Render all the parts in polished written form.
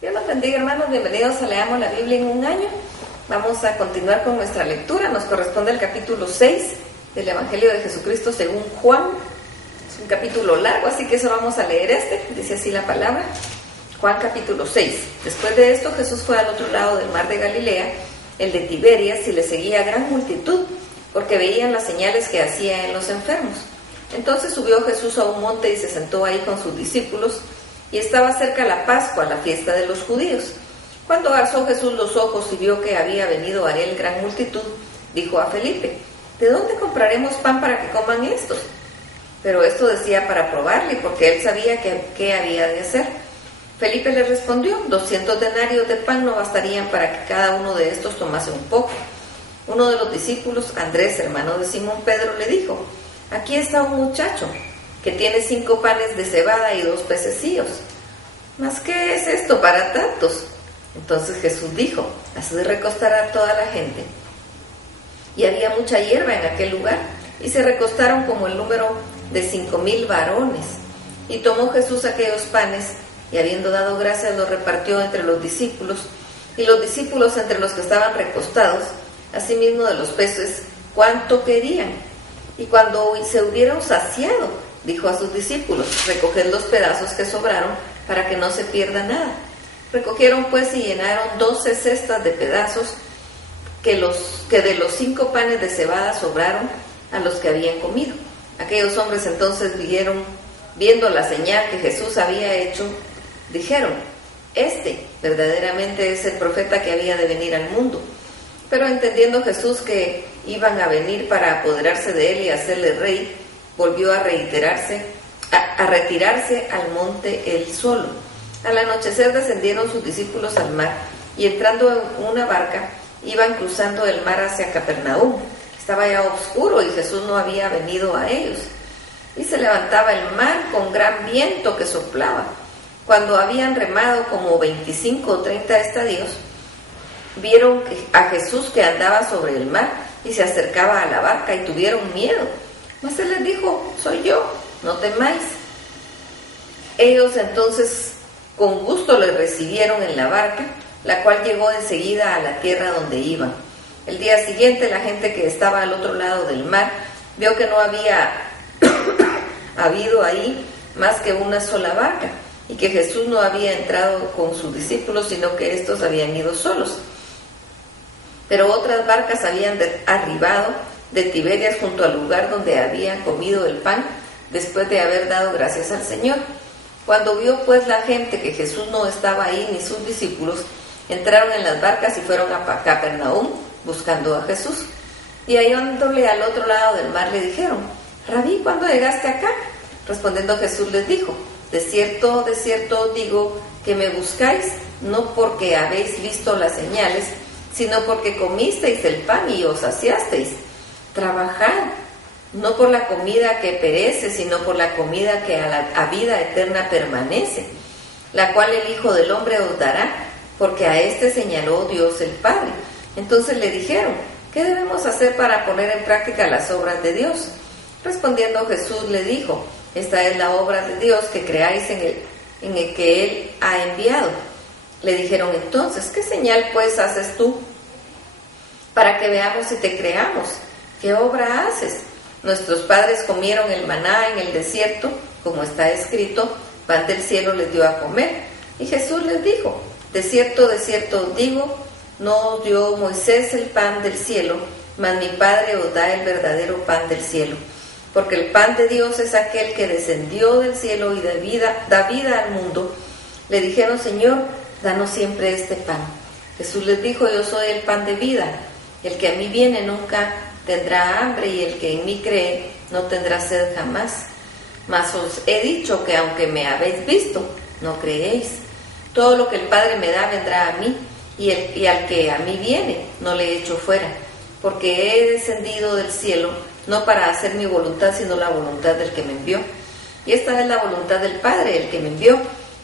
Dios los bendiga, hermanos, bienvenidos a Leamos la Biblia en un año. Vamos a continuar con nuestra lectura, nos corresponde el capítulo 6 del Evangelio de Jesucristo según Juan. Es un capítulo largo, así que eso vamos a leer dice así la palabra. Juan capítulo 6. Después de esto Jesús fue al otro lado del mar de Galilea, el de Tiberias, y le seguía gran multitud, porque veían las señales que hacía en los enfermos. Entonces subió Jesús a un monte y se sentó ahí con sus discípulos, y estaba cerca la Pascua, la fiesta de los judíos. Cuando alzó Jesús los ojos y vio que había venido a él gran multitud, dijo a Felipe: ¿de dónde compraremos pan para que coman estos? Pero esto decía para probarle, porque él sabía qué había de hacer. Felipe le respondió: 200 denarios de pan no bastarían para que cada uno de estos tomase un poco. Uno de los discípulos, Andrés, hermano de Simón Pedro, le dijo: aquí está un muchacho que tiene 5 panes de cebada y 2 pececillos. ¿Mas qué es esto para tantos? Entonces Jesús dijo: haced recostar a toda la gente. Y había mucha hierba en aquel lugar, y se recostaron como el número de 5,000 varones. Y tomó Jesús aquellos panes, y habiendo dado gracias, los repartió entre los discípulos, y los discípulos entre los que estaban recostados, asimismo de los peces, cuánto querían. Y cuando se hubieron saciado, dijo a sus discípulos: recoged los pedazos que sobraron, para que no se pierda nada. Recogieron pues y llenaron 12 cestas de pedazos que de los 5 panes de cebada sobraron a los que habían comido. Aquellos hombres entonces viendo la señal que Jesús había hecho, dijeron: este verdaderamente es el profeta que había de venir al mundo. Pero entendiendo Jesús que iban a venir para apoderarse de él y hacerle rey, volvió a retirarse al monte él solo. Al anochecer descendieron sus discípulos al mar, y entrando en una barca, iban cruzando el mar hacia Capernaum. Estaba ya oscuro y Jesús no había venido a ellos. Y se levantaba el mar con gran viento que soplaba. Cuando habían remado como 25 o 30 estadios, vieron a Jesús que andaba sobre el mar y se acercaba a la barca, y tuvieron miedo. Mas él les dijo: soy yo, no temáis. Ellos entonces con gusto le recibieron en la barca, la cual llegó enseguida a la tierra donde iban. El día siguiente la gente que estaba al otro lado del mar vio que no había habido ahí más que una sola barca, y que Jesús no había entrado con sus discípulos, sino que estos habían ido solos. Pero otras barcas habían arribado de Tiberias junto al lugar donde habían comido el pan, después de haber dado gracias al Señor. Cuando vio pues la gente que Jesús no estaba ahí ni sus discípulos, entraron en las barcas y fueron a Capernaum buscando a Jesús. Y hallándole al otro lado del mar le dijeron: Rabí, ¿cuándo llegaste acá? Respondiendo Jesús les dijo: de cierto os digo que me buscáis, no porque habéis visto las señales, sino porque comisteis el pan y os saciasteis. Trabajad, no por la comida que perece, sino por la comida que a vida eterna permanece, la cual el Hijo del Hombre os dará, porque a éste señaló Dios el Padre. Entonces le dijeron: ¿qué debemos hacer para poner en práctica las obras de Dios? Respondiendo Jesús le dijo: esta es la obra de Dios, que creáis en el que Él ha enviado. Le dijeron entonces: ¿qué señal pues haces tú para que veamos si te creamos? ¿Qué obra haces? Nuestros padres comieron el maná en el desierto, como está escrito: pan del cielo les dio a comer. Y Jesús les dijo: de cierto os digo, no os dio Moisés el pan del cielo, mas mi Padre os da el verdadero pan del cielo. Porque el pan de Dios es aquel que descendió del cielo y da vida al mundo. Le dijeron: Señor, danos siempre este pan. Jesús les dijo: yo soy el pan de vida. El que a mí viene nunca tendrá hambre, y el que en mí cree no tendrá sed jamás. Mas os he dicho que aunque me habéis visto, no creéis. Todo lo que el Padre me da vendrá a mí, y al que a mí viene no le echo fuera. Porque he descendido del cielo, no para hacer mi voluntad, sino la voluntad del que me envió. Y esta es la voluntad del Padre, el que me envió,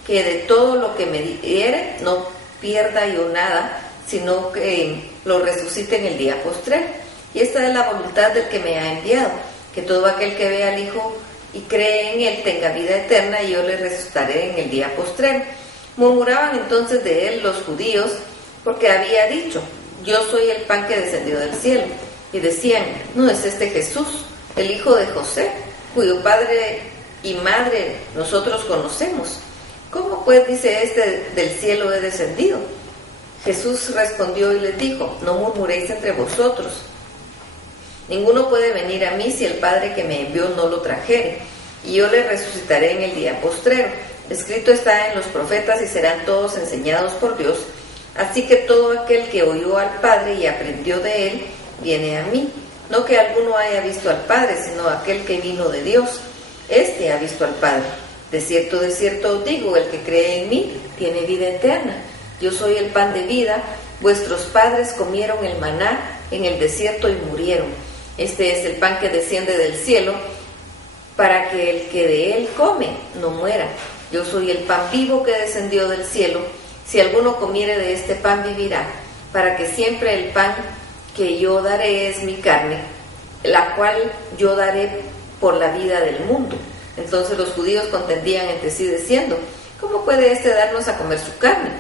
que de todo lo que me diere no pierda yo nada, sino que lo resucite en el día postrero. Y esta es la voluntad del que me ha enviado, que todo aquel que vea al Hijo y cree en Él tenga vida eterna, y yo le resucitaré en el día postrero. Murmuraban entonces de él los judíos, porque había dicho: yo soy el pan que descendió del cielo. Y decían: ¿no es este Jesús, el hijo de José, cuyo padre y madre nosotros conocemos? ¿Cómo pues dice este: del cielo he descendido? Jesús respondió y les dijo: no murmuréis entre vosotros. Ninguno puede venir a mí si el Padre que me envió no lo trajere, y yo le resucitaré en el día postrero. Escrito está en los profetas, y serán todos enseñados por Dios. Así que todo aquel que oyó al Padre y aprendió de él, viene a mí. No que alguno haya visto al Padre, sino aquel que vino de Dios. Este ha visto al Padre. De cierto os digo, el que cree en mí tiene vida eterna. Yo soy el pan de vida. Vuestros padres comieron el maná en el desierto y murieron. Este es el pan que desciende del cielo, para que el que de él come no muera. Yo soy el pan vivo que descendió del cielo. Si alguno comiere de este pan, vivirá. Para que siempre el pan que yo daré es mi carne, la cual yo daré por la vida del mundo. Entonces los judíos contendían entre sí, diciendo: ¿cómo puede éste darnos a comer su carne?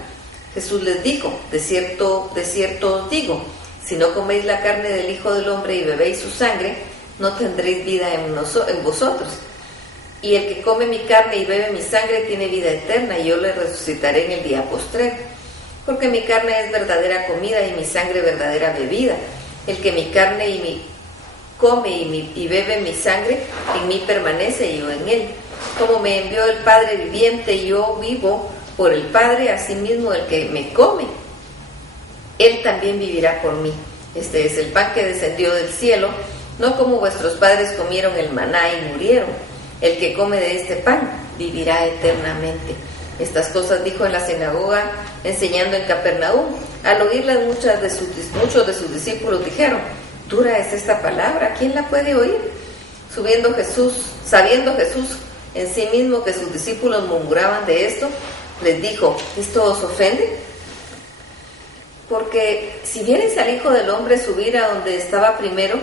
Jesús les dijo: de cierto os digo, si no coméis la carne del Hijo del Hombre y bebéis su sangre, no tendréis vida en vosotros. Y el que come mi carne y bebe mi sangre tiene vida eterna, y yo le resucitaré en el día postrero. Porque mi carne es verdadera comida y mi sangre verdadera bebida. El que mi carne come y bebe mi sangre, en mí permanece y yo en él. Como me envió el Padre viviente, yo vivo por el Padre, asimismo el que me come, él también vivirá por mí. Este es el pan que descendió del cielo, no como vuestros padres comieron el maná y murieron. El que come de este pan vivirá eternamente. Estas cosas dijo en la sinagoga, enseñando en Capernaum. Al oírlas, muchos de sus discípulos dijeron: dura es esta palabra, ¿quién la puede oír? Sabiendo Jesús en sí mismo que sus discípulos murmuraban de esto, les dijo: ¿esto os ofende? Porque si viereis al Hijo del Hombre subir a donde estaba primero,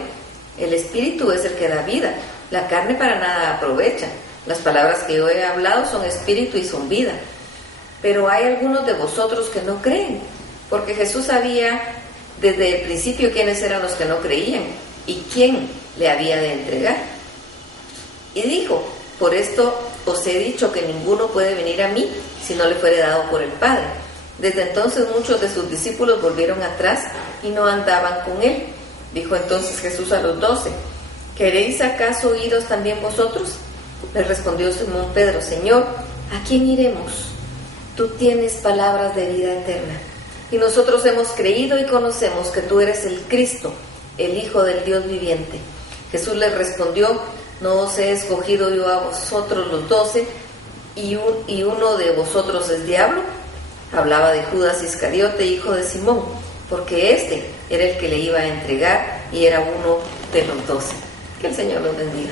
el Espíritu es el que da vida, la carne para nada aprovecha. Las palabras que yo he hablado son espíritu y son vida. Pero hay algunos de vosotros que no creen, porque Jesús sabía desde el principio quiénes eran los que no creían y quién le había de entregar. Y dijo: por esto os he dicho que ninguno puede venir a mí si no le fuere dado por el Padre. Desde entonces muchos de sus discípulos volvieron atrás y no andaban con él. Dijo entonces Jesús a los 12: ¿queréis acaso iros también vosotros? Le respondió Simón Pedro: Señor, ¿a quién iremos? Tú tienes palabras de vida eterna, y nosotros hemos creído y conocemos que tú eres el Cristo, el Hijo del Dios viviente. Jesús les respondió: ¿no os he escogido yo a vosotros los 12, y uno de vosotros es diablo? Hablaba de Judas Iscariote, hijo de Simón, porque este era el que le iba a entregar y era uno de los 12. Que el Señor los bendiga.